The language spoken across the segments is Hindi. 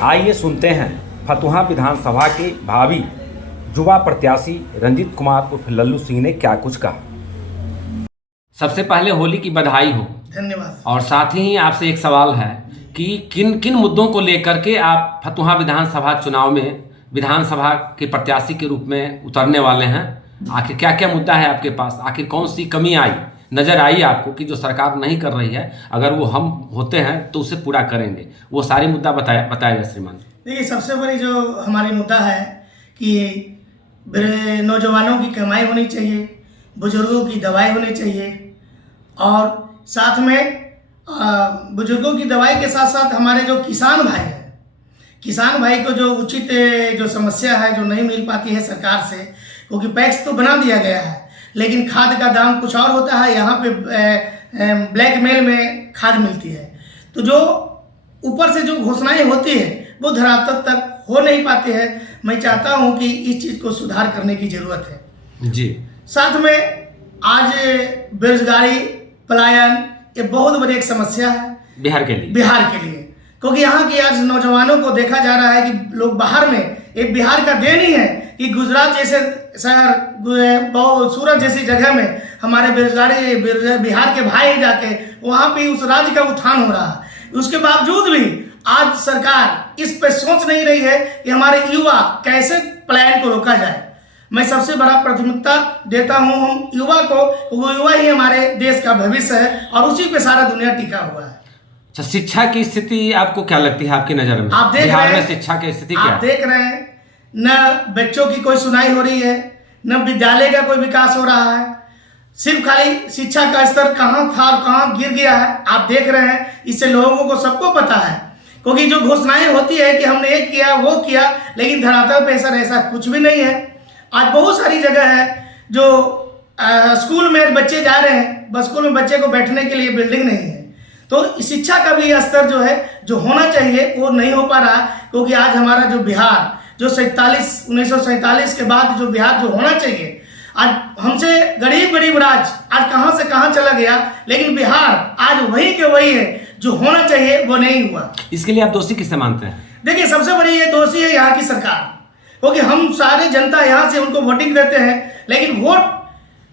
आइए सुनते हैं फतुहा विधानसभा के भावी युवा प्रत्याशी रंजीत कुमार उर्फ लल्लू सिंह ने क्या कुछ कहा। सबसे पहले होली की बधाई हो। धन्यवाद। और साथ ही आपसे एक सवाल है कि किन किन मुद्दों को लेकर के आप फतुहा विधानसभा चुनाव में विधानसभा के प्रत्याशी के रूप में उतरने वाले हैं। आखिर क्या क्या मुद्दा है आपके पास, आखिर कौन सी कमी नजर आई आपको कि जो सरकार नहीं कर रही है, अगर वो हम होते हैं तो उसे पूरा करेंगे, वो सारी मुद्दा बताया जाए श्रीमान। देखिए, सबसे बड़ी जो हमारी मुद्दा है कि नौजवानों की कमाई होनी चाहिए, बुजुर्गों की दवाई होनी चाहिए, और साथ में बुजुर्गों की दवाई के साथ साथ हमारे जो किसान भाई हैं, किसान भाई को जो उचित जो समस्या है जो नहीं मिल पाती है सरकार से, क्योंकि पैक्स तो बना दिया गया है लेकिन खाद का दाम कुछ और होता है, यहाँ पे ब्लैक मेल में खाद मिलती है, तो जो ऊपर से जो घोषणाएं होती है वो धरातल तक हो नहीं पाती है। मैं चाहता हूँ कि इस चीज़ को सुधार करने की ज़रूरत है जी। साथ में आज बेरोजगारी, पलायन, ये बहुत बड़ी एक समस्या है बिहार के लिए, क्योंकि यहाँ की आज नौजवानों को देखा जा रहा है कि लोग बाहर में, एक बिहार का देन ही है कि गुजरात जैसे शहर, सूरत जैसी जगह में हमारे बिहार के भाई जाके वहाँ पे उस राज्य का उत्थान हो रहा है। उसके बावजूद भी आज सरकार इस पे सोच नहीं रही है कि हमारे युवा कैसे पलायन को रोका जाए। मैं सबसे बड़ा प्राथमिकता देता हूँ हम युवा को, वो युवा ही हमारे देश का भविष्य है और उसी पे सारा दुनिया टिका हुआ है। अच्छा, शिक्षा की स्थिति आपको क्या लगती है आपकी नज़र में? आप देख बिहार रहे में शिक्षा की स्थिति क्या है? आप देख रहे हैं, न बच्चों की कोई सुनाई हो रही है, न विद्यालय का कोई विकास हो रहा है, सिर्फ खाली शिक्षा का स्तर कहाँ था और कहाँ गिर गया है आप देख रहे हैं। इससे लोगों को सबको पता है, क्योंकि जो घोषणाएं होती है कि हमने एक किया वो किया, लेकिन धरातल पे ऐसा कुछ भी नहीं है। आज बहुत सारी जगह है जो स्कूल में बच्चे जा रहे हैं, बस स्कूल में बच्चे को बैठने के लिए बिल्डिंग नहीं है, तो शिक्षा का भी स्तर जो है जो होना चाहिए वो नहीं हो पा रहा, क्योंकि आज हमारा जो बिहार जो 1947 के बाद जो बिहार जो होना चाहिए, आज हमसे गरीब राज्य आज कहाँ से कहाँ चला गया, लेकिन बिहार आज वही के वही है, जो होना चाहिए वो नहीं हुआ। इसके लिए आप दोषी किसे मानते हैं? देखिए, सबसे बड़ी ये दोषी है यहाँ की सरकार, क्योंकि हम सारे जनता यहाँ से उनको वोटिंग देते हैं, लेकिन वोट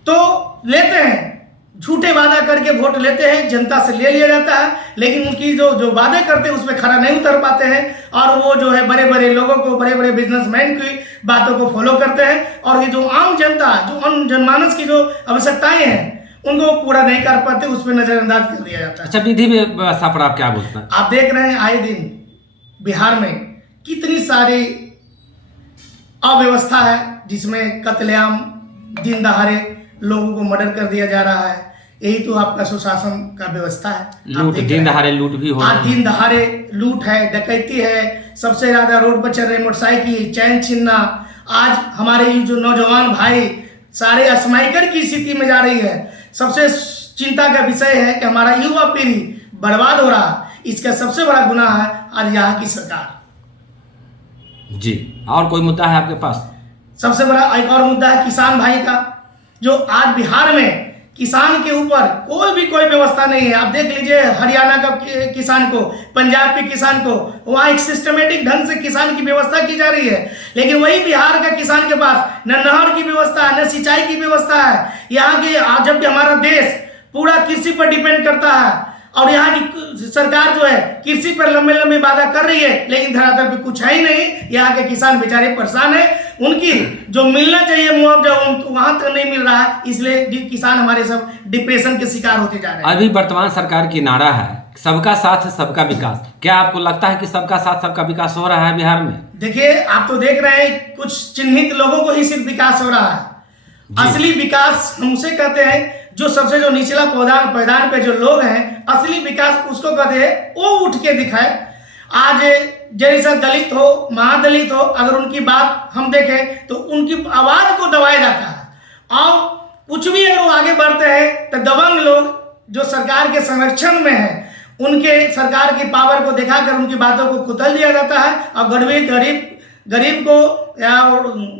तो लेते हैं, झूठे वादा करके वोट लेते हैं, जनता से ले लिया जाता है, लेकिन उनकी जो वादे करते हैं उसमें खरा नहीं उतर पाते हैं, और वो जो है बड़े बड़े लोगों को, बड़े बड़े बिजनेसमैन की बातों को फॉलो करते हैं, और ये जो आम जनता, जो आम जनमानस की जो आवश्यकताएं हैं उनको पूरा नहीं कर पाते, उस पर नजरअंदाज कर दिया जाता है। अच्छा, विधि व्यवस्था पर आप क्या बोलते हैं? आप देख रहे हैं आए दिन बिहार में कितनी सारी अव्यवस्था है, जिसमें कत्लेआम, दिन दहाड़े लोगों को मर्डर कर दिया जा रहा है। यही तो आपका सुशासन का व्यवस्था है। लूट, दिन दहाड़े लूट भी हो रहा है, दिन दहाड़े लूट है, डकैती है, सबसे ज्यादा रोड पर चल रहे मोटरसाइकिल, चैन छीनना। आज हमारे जो नौजवान भाई सारे असमाइकर की स्थिति में जा रही है। सबसे चिंता का विषय है कि हमारा युवा पीढ़ी बर्बाद हो रहा, इसका सबसे बड़ा गुनाह है आज यहाँ की सरकार जी। और कोई मुद्दा है आपके पास? सबसे बड़ा एक और मुद्दा है किसान भाई का, जो आज बिहार में किसान के ऊपर कोई व्यवस्था नहीं है। आप देख लीजिए हरियाणा का किसान को, पंजाब के किसान को, वहाँ एक सिस्टमेटिक ढंग से किसान की व्यवस्था की जा रही है, लेकिन वही बिहार का किसान के पास न नहर की व्यवस्था है, न सिंचाई की व्यवस्था है। यहाँ की जबकि हमारा देश पूरा कृषि पर डिपेंड करता है, और यहाँ की सरकार जो है कृषि पर लंबे वादा कर रही है, लेकिन धरातल पे कुछ है ही नहीं। यहाँ के किसान बेचारे परेशान है, उनकी जो मिलना चाहिए मुआवजा वहां तक नहीं मिल रहा है, इसलिए किसान हमारे सब डिप्रेशन के शिकार होते जा रहे हैं। अभी वर्तमान सरकार की नारा है सबका साथ सबका विकास, क्या आपको लगता है कि सबका साथ सबका विकास हो रहा है बिहार में? देखिए, आप तो देख रहे हैं कुछ चिन्हित लोगों को ही सिर्फ विकास हो रहा है। असली विकास हम उसे कहते हैं जो सबसे जो निचला पैदान पे जो लोग हैं, असली विकास उसको कहते हैं, वो उठ के दिखाए। आज जैसा दलित हो, महादलित हो, अगर उनकी बात हम देखें तो उनकी आवाज को दबाया जाता है, और कुछ भी अगर वो आगे बढ़ते हैं तो दबंग लोग जो सरकार के संरक्षण में है, उनके सरकार की पावर को दिखाकर उनकी बातों को कुचल दिया जाता है, और गरीब को या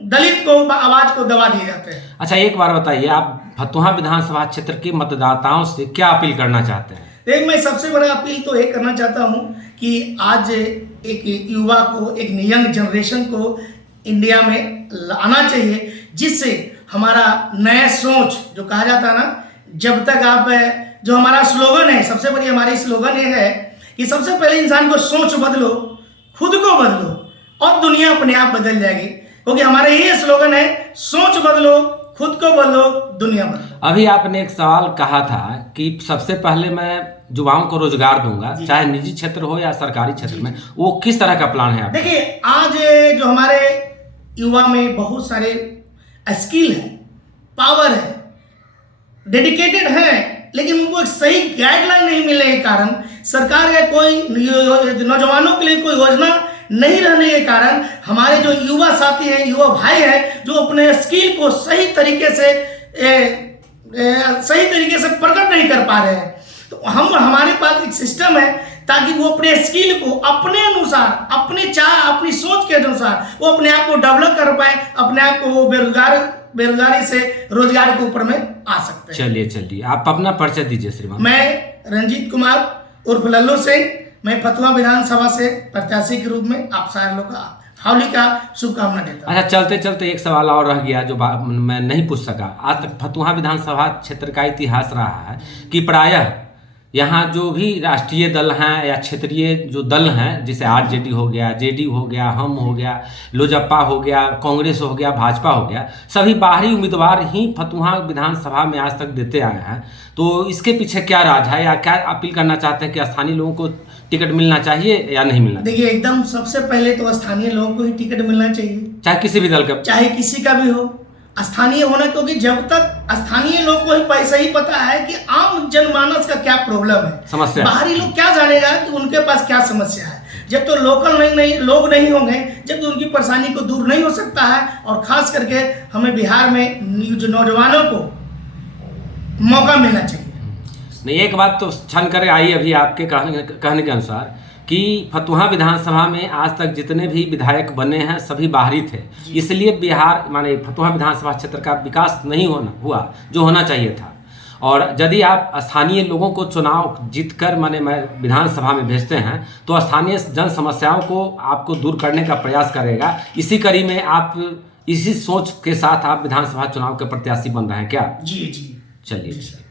दलित को आवाज को दबा दिए जाते हैं। अच्छा, एक बार बताइए, आप फतुहा विधानसभा क्षेत्र के मतदाताओं से क्या अपील करना चाहते हैं? देख, मैं सबसे बड़ा अपील तो ये करना चाहता हूँ कि आज एक युवा को, एक यंग जनरेशन को इंडिया में लाना चाहिए, जिससे हमारा नया सोच, जो कहा जाता है ना, जब तक आप, जो हमारा स्लोगन है, सबसे बड़ी हमारी स्लोगन ये है कि सबसे पहले इंसान को सोच बदलो, खुद को बदलो और दुनिया अपने आप बदल जाएगी। क्योंकि हमारा ये स्लोगन है, सोच बदलो, खुद को बदलो, दुनिया बदलो। अभी आपने एक सवाल कहा था कि सबसे पहले मैं युवाओं को रोजगार दूंगा, चाहे निजी क्षेत्र हो या सरकारी क्षेत्र में, वो किस तरह का प्लान है आपका? देखिए, आज जो हमारे युवा में बहुत सारे स्किल है, पावर है, डेडिकेटेड है, लेकिन उनको एक सही गाइडलाइन नहीं मिलने के कारण, सरकार का कोई नौजवानों के लिए कोई योजना नहीं रहने के कारण, हमारे जो युवा साथी हैं, युवा भाई हैं, जो अपने स्किल को सही तरीके से प्रकट नहीं कर पा रहे हैं, तो हमारे पास एक सिस्टम है ताकि वो अपने स्किल को अपने अनुसार, अपनी सोच के अनुसार वो अपने आप को डेवलप कर पाए, अपने आप को बेरोजगारी से रोजगार के ऊपर में आ सकते हैं। चलिए आप अपना परिचय दीजिए श्रीमान। मैं रंजीत कुमार उर्फ लल्लू सिंह, मैं फतुहा विधानसभा से प्रत्याशी के रूप में आप सारे लोग का हार्दिक का शुभकामना देता हूं। अच्छा, चलते चलते एक सवाल और रह गया जो मैं नहीं पूछ सका। आज तक फतुहा विधानसभा क्षेत्र का इतिहास रहा है कि प्रायः यहाँ जो भी राष्ट्रीय दल हैं या क्षेत्रीय जो दल हैं, जैसे आरजेडी हो गया, जेडी हो गया, हम हो गया, लोजपा हो गया, कांग्रेस हो गया, भाजपा हो गया, सभी बाहरी उम्मीदवार ही फतुहा विधानसभा में आज तक देते आए हैं। तो इसके पीछे क्या राज है, या क्या अपील करना चाहते हैं कि स्थानीय लोगों को टिकट मिलना चाहिए या नहीं मिलना चाहिए? देखिए, एकदम सबसे पहले तो स्थानीय लोगों को ही टिकट मिलना चाहिए, चाहे किसी भी दल का, चाहे किसी का भी हो, स्थानीय होना। क्योंकि जब तक स्थानीय लोग को ही पैसा ही पता है कि आम जनमानस का क्या प्रॉब्लम है, समस्या, बाहरी लोग क्या जानेगा कि उनके पास क्या समस्या है। जब तो लोकल लोग नहीं होंगे, जब तो उनकी परेशानी को दूर नहीं हो सकता है। और खास करके हमें बिहार में जो नौजवानों को मौका मिलना चाहिए। नहीं, एक बात तो छन कर आई अभी आपके कहने के अनुसार कि फतुहा विधानसभा में आज तक जितने भी विधायक बने हैं सभी बाहरी थे, इसलिए बिहार माने फतुहा विधानसभा क्षेत्र का विकास नहीं हुआ जो होना चाहिए था। और यदि आप स्थानीय लोगों को चुनाव जीतकर माने विधानसभा में भेजते हैं तो स्थानीय जन समस्याओं को आपको दूर करने का प्रयास करेगा। इसी कड़ी में आप इसी सोच के साथ आप विधानसभा चुनाव के प्रत्याशी बन रहे हैं क्या? जी। चलिए।